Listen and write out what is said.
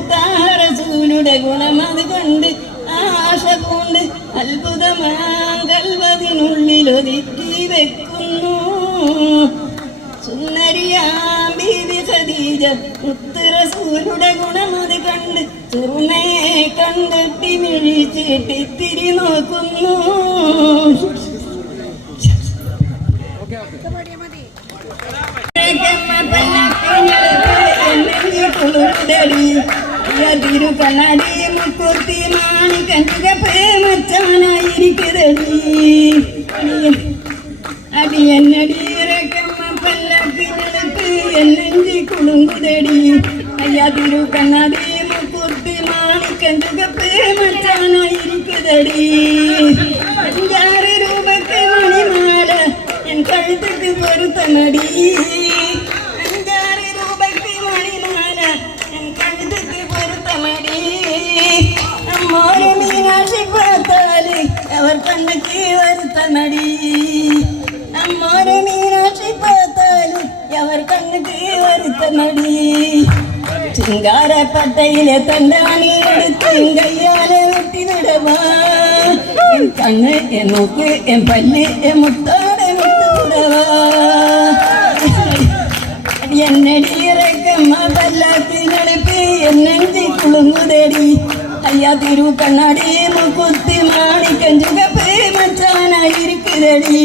അരിമപ്പൂത്താറസൂലുടെ ഗുണമത് കൊണ്ട് ആശ കൊണ്ട് അത്ഭുതമാകൽവതിനുള്ളിൽ ഒതുക്കി വെക്കുന്നു. സുന്ദരിയാം ബീവി ഖദീജ മുത്തുറസൂലുടെ ഗുണമത് കണ്ട് തുറമേ കണ്ടെത്തി മിഴിച്ചിട്ടിത്തിരി നോക്കുന്നു കണ്ണാടി മുക്കുർത്തി മാണിക്കഞ്ചുക പ്രേമച്ചാനായിരിക്കതടി അടിയന്നടിയിറക്കമ്മ പല്ലക്കിനെടുത്ത് എന്നെഞ്ചി കുളുങ്കുതടി അയ്യാതിരു കണ്ണാടി മുക്കുർത്തി മാണിക്കഞ്ചുക പ്രേമച്ചാനായിരിക്കതടി அவர் கண்ணுக்கு வருத்தமடி அம்மார மீனாட்சி பார்த்தாலும் அவர் கண்ணுக்கு வருத்தமடி சிங்கார பட்டையில தண்டானி எடுத்து கையால வெட்டி நடவா என் கண்ணு என் மூக்கு என் பல்லு என் முத்தம். என்னடி இறக்கம்மா பல்லாக்கில் நடப்பி என்னெஞ்சி குழுங்குதடி ஐயா திரு கண்ணாடி முக்குத்தி மாணிக்கஞ்சுகப்பு மச்சானா இருக்குதடி.